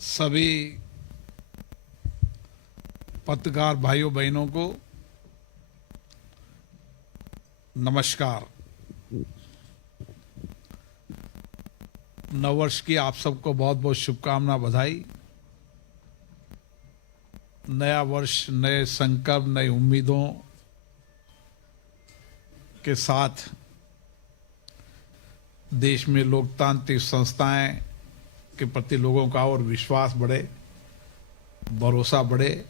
सभी पत्रकार भाइयों बहनों को नमस्कार। नववर्ष की आप सबको बहुत बहुत शुभकामना, बधाई। नया वर्ष नए संकल्प, नई उम्मीदों के साथ देश में लोकतांत्रिक संस्थाएं के प्रति लोगों का और विश्वास बढ़े, भरोसा बढ़े।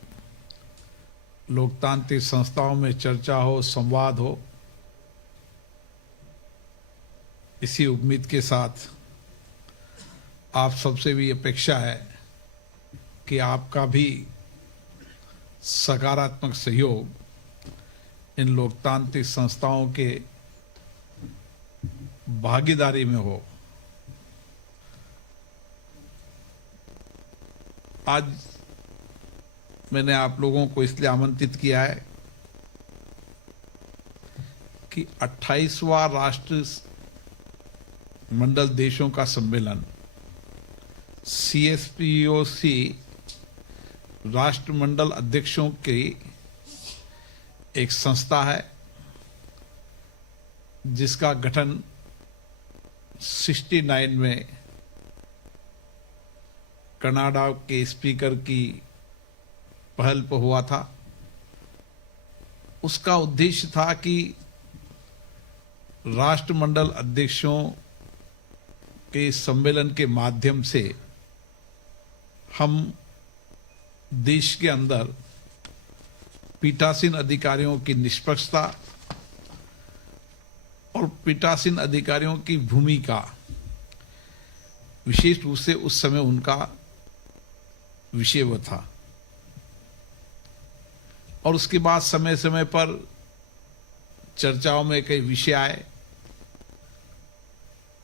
लोकतांत्रिक संस्थाओं में चर्चा हो, संवाद हो, इसी उम्मीद के साथ आप सबसे भी अपेक्षा है कि आपका भी सकारात्मक सहयोग इन लोकतांत्रिक संस्थाओं के भागीदारी में हो। आज मैंने आप लोगों को इसलिए आमंत्रित किया है कि 28वां राष्ट्र मंडल देशों का सम्मेलन CSPOC राष्ट्रमंडल अध्यक्षों की एक संस्था है जिसका गठन 69 में कनाडा के स्पीकर की पहल पर हुआ था। उसका उद्देश्य था कि राष्ट्रमंडल अध्यक्षों के सम्मेलन के माध्यम से हम देश के अंदर पीठासीन अधिकारियों की निष्पक्षता और पीठासीन अधिकारियों की भूमिका, विशेष रूप से उस समय उनका विषय वो था, और उसके बाद समय समय पर चर्चाओं में कई विषय आए।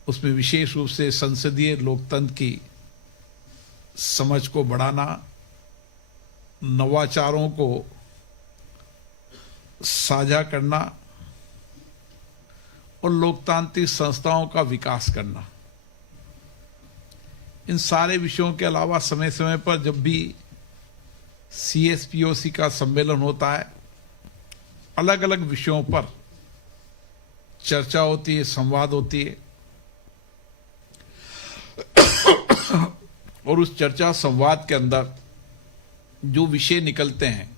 उसमें विशेष रूप से संसदीय लोकतंत्र की समझ को बढ़ाना, नवाचारों को साझा करना और लोकतांत्रिक संस्थाओं का विकास करना, इन सारे विषयों के अलावा समय समय पर जब भी CSPOC का सम्मेलन होता है, अलग अलग विषयों पर चर्चा होती है, संवाद होती है, और उस चर्चा संवाद के अंदर जो विषय निकलते हैं,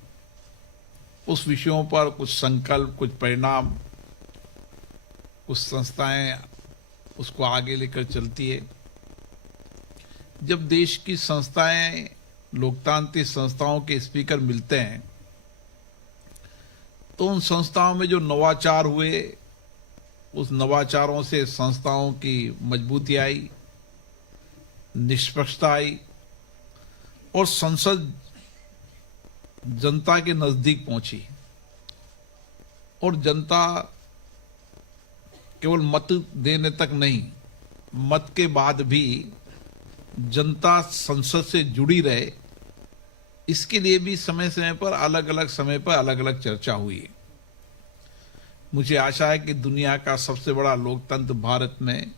उस विषयों पर कुछ संकल्प, कुछ परिणाम, कुछ संस्थाएं उसको आगे लेकर चलती है। जब देश की संस्थाएं, लोकतांत्रिक संस्थाओं के स्पीकर मिलते हैं तो उन संस्थाओं में जो नवाचार हुए, उस नवाचारों से संस्थाओं की मजबूती आई, निष्पक्षता आई और संसद जनता के नजदीक पहुंची। और जनता केवल मत देने तक नहीं, मत के बाद भी जनता संसद से जुड़ी रहे, इसके लिए भी समय समय पर अलग अलग चर्चा हुई है। मुझे आशा है कि दुनिया का सबसे बड़ा लोकतंत्र भारत में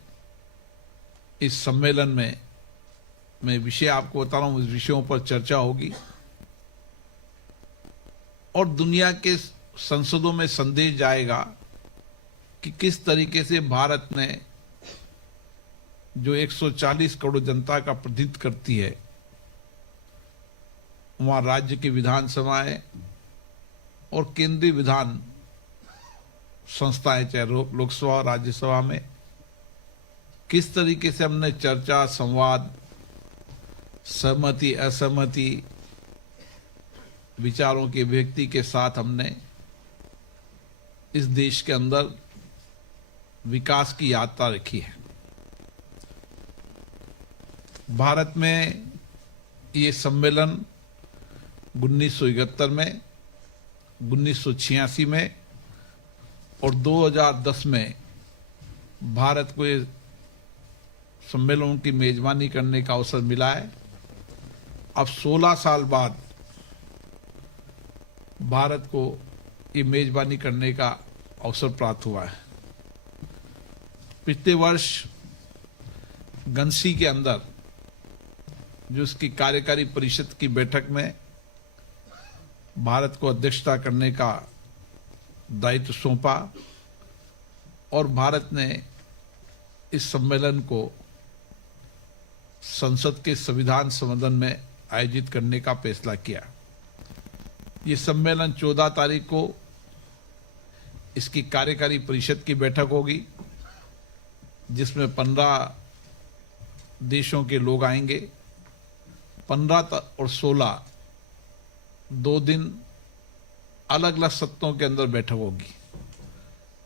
इस सम्मेलन में, मैं विषय आपको बता रहा हूं, इस विषयों पर चर्चा होगी और दुनिया के संसदों में संदेश जाएगा कि किस तरीके से भारत ने, जो 140 करोड़ जनता का प्रतिनिधित्व करती है, वहां राज्य की विधानसभाएं और केंद्रीय विधान संस्थाएं, चाहे लोकसभा, राज्यसभा में किस तरीके से हमने चर्चा, संवाद, सहमति, असहमति, विचारों की अभिव्यक्ति के साथ हमने इस देश के अंदर विकास की यात्रा रखी है। भारत में ये सम्मेलन 1971 में, 1986 में और 2010 में भारत को ये सम्मेलन की मेजबानी करने का अवसर मिला है। अब 16 साल बाद भारत को ये मेजबानी करने का अवसर प्राप्त हुआ है। पिछले वर्ष गंसी के अंदर जो इसकी कार्यकारी परिषद की बैठक में भारत को अध्यक्षता करने का दायित्व सौंपा और भारत ने इस सम्मेलन को संसद के संविधान सदन में आयोजित करने का फैसला किया। ये सम्मेलन 14 तारीख को इसकी कार्यकारी परिषद की बैठक होगी, जिसमें 15 देशों के लोग आएंगे। 15 और 16 2 दिन अलग अलग सत्रों के अंदर बैठक होगी।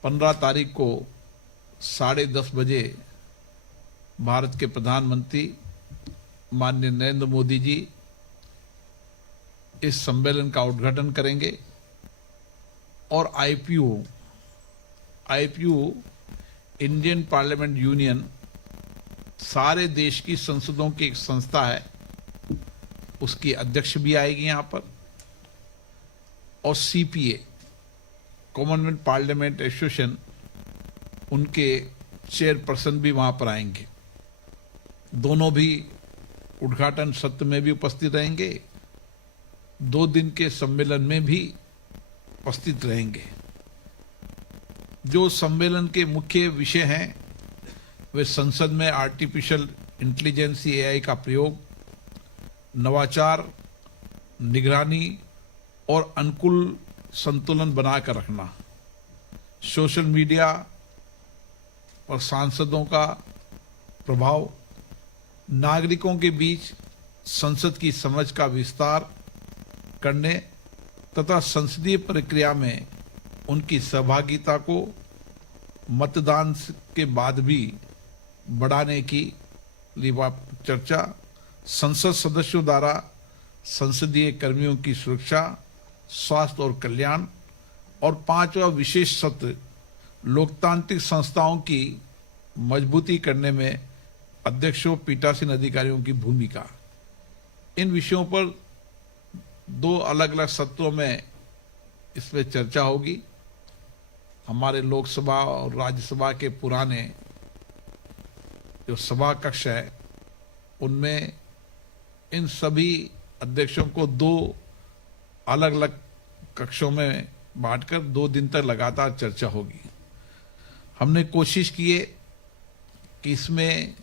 15 तारीख को 10:30 बजे भारत के प्रधानमंत्री माननीय नरेंद्र मोदी जी इस सम्मेलन का उद्घाटन करेंगे और आईपीयू इंडियन पार्लियामेंट यूनियन सारे देश की संसदों की एक संस्था है, उसकी अध्यक्ष भी आएगी यहां पर, और सीपीए कॉमनवेल्थ पार्लियामेंट एसोसिएशन उनके चेयरपर्सन भी वहां पर आएंगे। दोनों भी उद्घाटन सत्र में भी उपस्थित रहेंगे, 2 दिन के सम्मेलन में भी उपस्थित रहेंगे। जो सम्मेलन के मुख्य विषय हैं वे संसद में आर्टिफिशियल इंटेलिजेंस एआई का प्रयोग, नवाचार, निगरानी और अनुकूल संतुलन बनाकर रखना, सोशल मीडिया और सांसदों का प्रभाव, नागरिकों के बीच संसद की समझ का विस्तार करने तथा संसदीय प्रक्रिया में उनकी सहभागिता को मतदान के बाद भी बढ़ाने की चर्चा, संसद सदस्यों द्वारा संसदीय कर्मियों की सुरक्षा, स्वास्थ्य और कल्याण, और 5वां विशेष सत्र लोकतांत्रिक संस्थाओं की मजबूती करने में अध्यक्षों पीठासीन अधिकारियों की भूमिका। इन विषयों पर 2 अलग अलग सत्रों में इसमें चर्चा होगी। हमारे लोकसभा और राज्यसभा के पुराने जो सभा कक्ष है उनमें इन सभी अध्यक्षों को 2 अलग अलग कक्षों में बांटकर 2 दिन तक लगातार चर्चा होगी। हमने कोशिश की है कि इसमें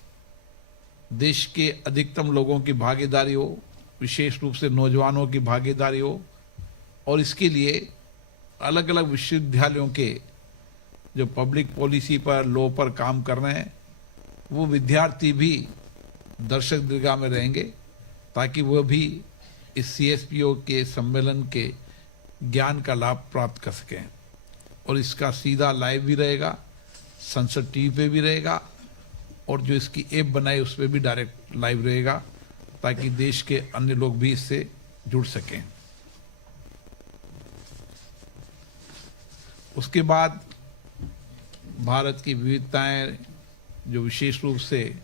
देश के अधिकतम लोगों की भागीदारी हो, विशेष रूप से नौजवानों की भागीदारी हो, और इसके लिए अलग अलग विश्वविद्यालयों के जो पब्लिक पॉलिसी पर, लॉ पर काम कर रहे हैं वो विद्यार्थी भी दर्शक दीर्घा में रहेंगे, ताकि वह भी इस सीएसपीओ के सम्मेलन के ज्ञान का लाभ प्राप्त कर सकें। और इसका सीधा लाइव भी रहेगा, संसद टीवी पे भी रहेगा, और जो इसकी ऐप बनाई उस पर भी डायरेक्ट लाइव रहेगा, ताकि देश के अन्य लोग भी इससे जुड़ सकें। उसके बाद भारत की विविधताएं जो विशेष रूप से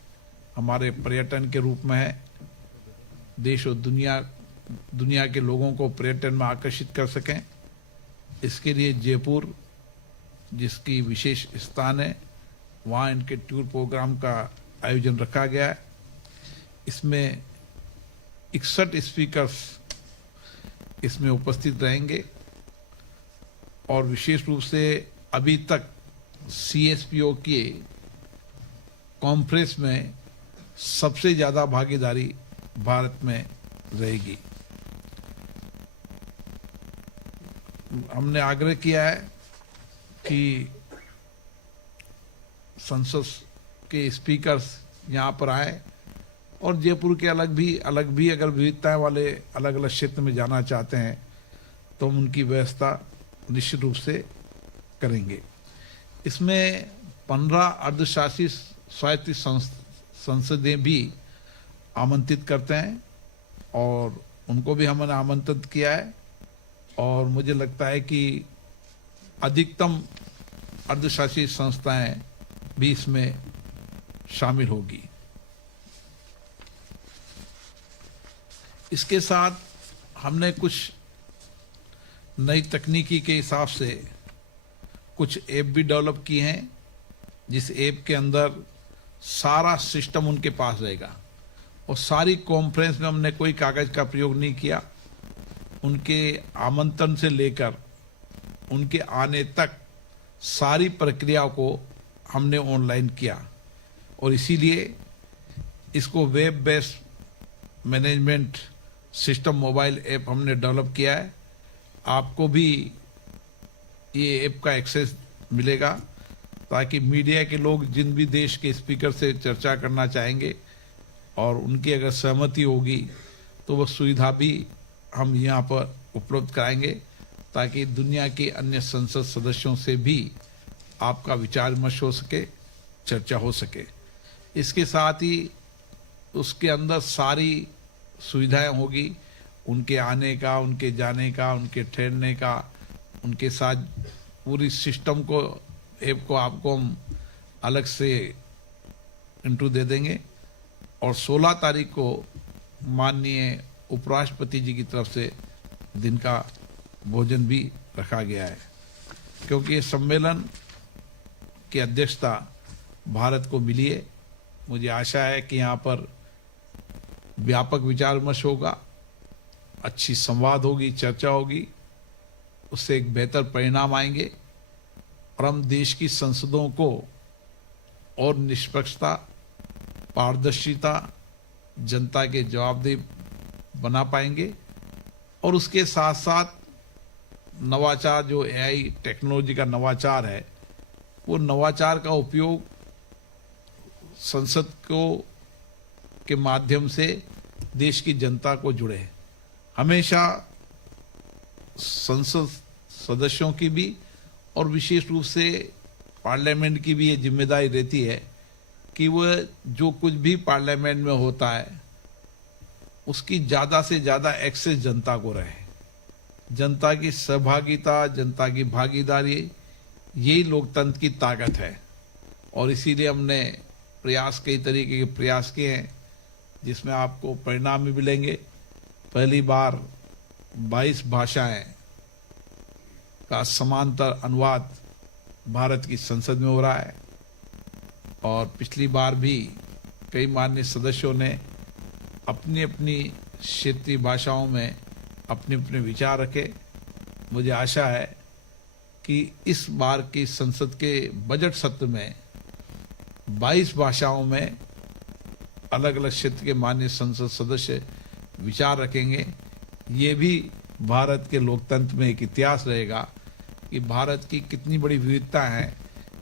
हमारे पर्यटन के रूप में है, देश और दुनिया के लोगों को पर्यटन में आकर्षित कर सकें, इसके लिए जयपुर जिसकी विशेष स्थान है वहाँ इनके टूर प्रोग्राम का आयोजन रखा गया है। इसमें 61 स्पीकर्स इसमें उपस्थित रहेंगे और विशेष रूप से अभी तक सीएसपीओ के कॉन्फ्रेंस में सबसे ज्यादा भागीदारी भारत में रहेगी। हमने आग्रह किया है कि संसद के स्पीकर्स यहाँ पर आए और जयपुर के अलग भी अगर विविधताएं वाले अलग अलग क्षेत्र में जाना चाहते हैं तो हम उनकी व्यवस्था निश्चित रूप से करेंगे। इसमें 15 अर्धशासी स्वायत्त संसदें भी आमंत्रित करते हैं और उनको भी हमने आमंत्रित किया है, और मुझे लगता है कि अधिकतम अर्धशासी संस्थाएं भी इसमें शामिल होगी। इसके साथ हमने कुछ नई तकनीकी के हिसाब से कुछ ऐप भी डेवलप की हैं, जिस ऐप के अंदर सारा सिस्टम उनके पास रहेगा। और सारी कॉन्फ्रेंस में हमने कोई कागज का प्रयोग नहीं किया। उनके आमंत्रण से लेकर उनके आने तक सारी प्रक्रिया को हमने ऑनलाइन किया और इसीलिए इसको web based management system mobile app हमने डेवलप किया है। आपको भी ये ऐप का एक्सेस मिलेगा ताकि मीडिया के लोग जिन भी देश के स्पीकर से चर्चा करना चाहेंगे और उनकी अगर सहमति होगी तो वह सुविधा भी हम यहाँ पर उपलब्ध कराएंगे ताकि दुनिया के अन्य संसद सदस्यों से भी आपका विचार विमर्श हो सके, चर्चा हो सके। इसके साथ ही उसके अंदर सारी सुविधाएं होगी, उनके आने का, उनके जाने का, उनके ठहरने का, उनके साथ पूरी सिस्टम को, ऐप को आपको हम अलग से इंट्रो दे देंगे। और 16 तारीख को माननीय उपराष्ट्रपति जी की तरफ से दिन का भोजन भी रखा गया है, क्योंकि ये सम्मेलन की अध्यक्षता भारत को मिली है। मुझे आशा है कि यहाँ पर व्यापक विचार विमर्श होगा, अच्छी संवाद होगी, चर्चा होगी, उससे एक बेहतर परिणाम आएंगे और हम देश की संसदों को और निष्पक्षता, पारदर्शिता, जनता के जवाबदेह बना पाएंगे। और उसके साथ साथ नवाचार, जो एआई टेक्नोलॉजी का नवाचार है, वो नवाचार का उपयोग संसद को के माध्यम से देश की जनता को जुड़े। हमेशा संसद सदस्यों की भी और विशेष रूप से पार्लियामेंट की भी ये जिम्मेदारी रहती है कि वह जो कुछ भी पार्लियामेंट में होता है उसकी ज़्यादा से ज़्यादा एक्सेस जनता को रहे। जनता की सहभागिता, जनता की भागीदारी, यही लोकतंत्र की ताकत है। और इसीलिए हमने प्रयास, कई तरीके के प्रयास किए हैं जिसमें आपको परिणाम भी मिलेंगे। पहली बार 22 भाषाएं का समांतर अनुवाद भारत की संसद में हो रहा है और पिछली बार भी कई माननीय सदस्यों ने अपनी अपनी क्षेत्रीय भाषाओं में अपने अपने विचार रखे। मुझे आशा है कि इस बार की संसद के बजट सत्र में 22 भाषाओं में अलग अलग क्षेत्र के माननीय संसद सदस्य विचार रखेंगे। ये भी भारत के लोकतंत्र में एक इतिहास रहेगा कि भारत की कितनी बड़ी विविधता है,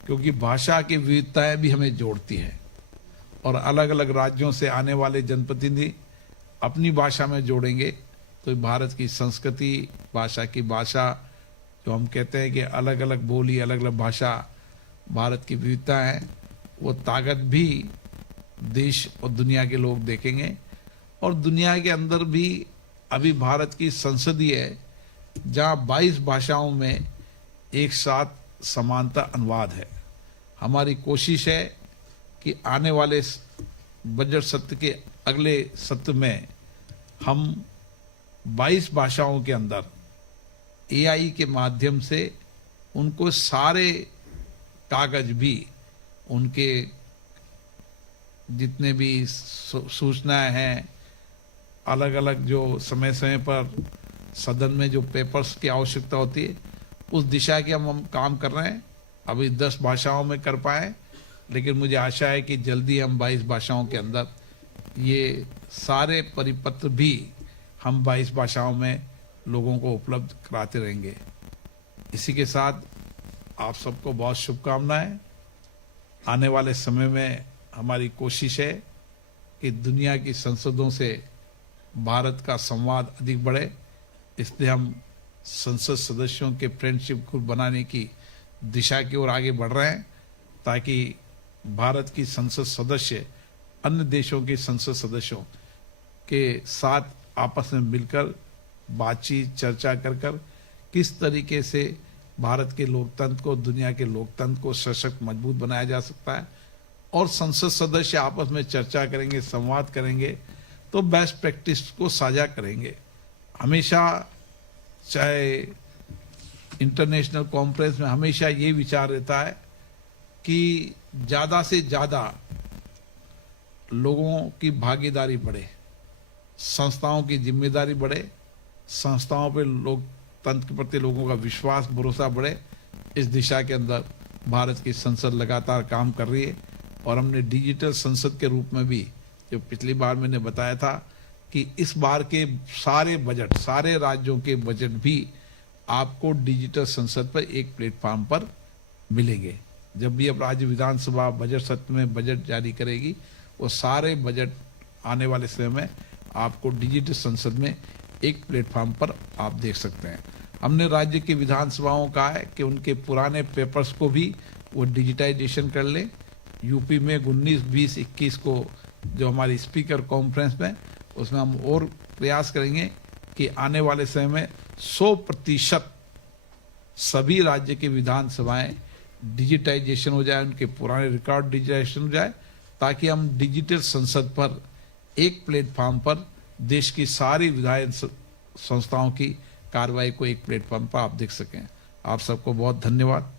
क्योंकि भाषा की विविधताएं भी हमें जोड़ती है और अलग अलग राज्यों से आने वाले जनप्रतिनिधि अपनी भाषा में जोड़ेंगे तो भारत की संस्कृति, भाषा की भाषा, जो हम कहते हैं कि अलग अलग बोली, अलग अलग भाषा, भारत की विविधता है, वो ताकत भी देश और दुनिया के लोग देखेंगे। और दुनिया के अंदर भी अभी भारत की संसदीय जहाँ 22 भाषाओं में एक साथ समानता अनुवाद है। हमारी कोशिश है कि आने वाले बजट सत्र के अगले सत्र में हम 22 भाषाओं के अंदर एआई के माध्यम से उनको सारे कागज भी, उनके जितने भी सूचनाएं हैं, अलग अलग जो समय समय पर सदन में जो पेपर्स की आवश्यकता होती है, उस दिशा की हम काम कर रहे हैं। अभी 10 भाषाओं में कर पाए, लेकिन मुझे आशा है कि जल्दी हम 22 भाषाओं के अंदर ये सारे परिपत्र भी हम 22 भाषाओं में लोगों को उपलब्ध कराते रहेंगे। इसी के साथ आप सबको बहुत शुभकामनाएं। आने वाले समय में हमारी कोशिश है कि दुनिया की संसदों से भारत का संवाद अधिक बढ़े, इसलिए हम संसद सदस्यों के फ्रेंडशिप ग्रुप बनाने की दिशा की ओर आगे बढ़ रहे हैं ताकि भारत की संसद सदस्य अन्य देशों के संसद सदस्यों के साथ आपस में मिलकर बातचीत, चर्चा कर किस तरीके से भारत के लोकतंत्र को, दुनिया के लोकतंत्र को सशक्त, मजबूत बनाया जा सकता है। और संसद सदस्य आपस में चर्चा करेंगे, संवाद करेंगे तो बेस्ट प्रैक्टिस को साझा करेंगे। हमेशा चाहे इंटरनेशनल कॉन्फ्रेंस में हमेशा ये विचार रहता है कि ज़्यादा से ज़्यादा लोगों की भागीदारी बढ़े, संस्थाओं की जिम्मेदारी बढ़े, संस्थाओं पे लोकतंत्र के प्रति लोगों का विश्वास भरोसा बढ़े, इस दिशा के अंदर भारत की संसद लगातार काम कर रही है। और हमने डिजिटल संसद के रूप में भी, जो पिछली बार मैंने बताया था कि इस बार के सारे बजट, सारे राज्यों के बजट भी आपको डिजिटल संसद पर एक प्लेटफॉर्म पर मिलेंगे। जब भी अब राज्य विधानसभा बजट सत्र में बजट जारी करेगी, वो सारे बजट आने वाले समय में आपको डिजिटल संसद में एक प्लेटफॉर्म पर आप देख सकते हैं। हमने राज्य की विधानसभाओं का है कि उनके पुराने पेपर्स को भी वो डिजिटाइजेशन कर लें। यूपी में 19, 20, 21 को जो हमारी स्पीकर कॉन्फ्रेंस में, उसमें हम और प्रयास करेंगे कि आने वाले समय में 100% सभी राज्य की विधानसभाएं डिजिटाइजेशन हो जाए, उनके पुराने रिकॉर्ड डिजिटाइजेशन हो जाए, ताकि हम डिजिटल संसद पर एक प्लेटफॉर्म पर देश की सारी विधायन संस्थाओं की कार्रवाई को एक प्लेटफॉर्म पर आप देख सकें। आप सबको बहुत धन्यवाद।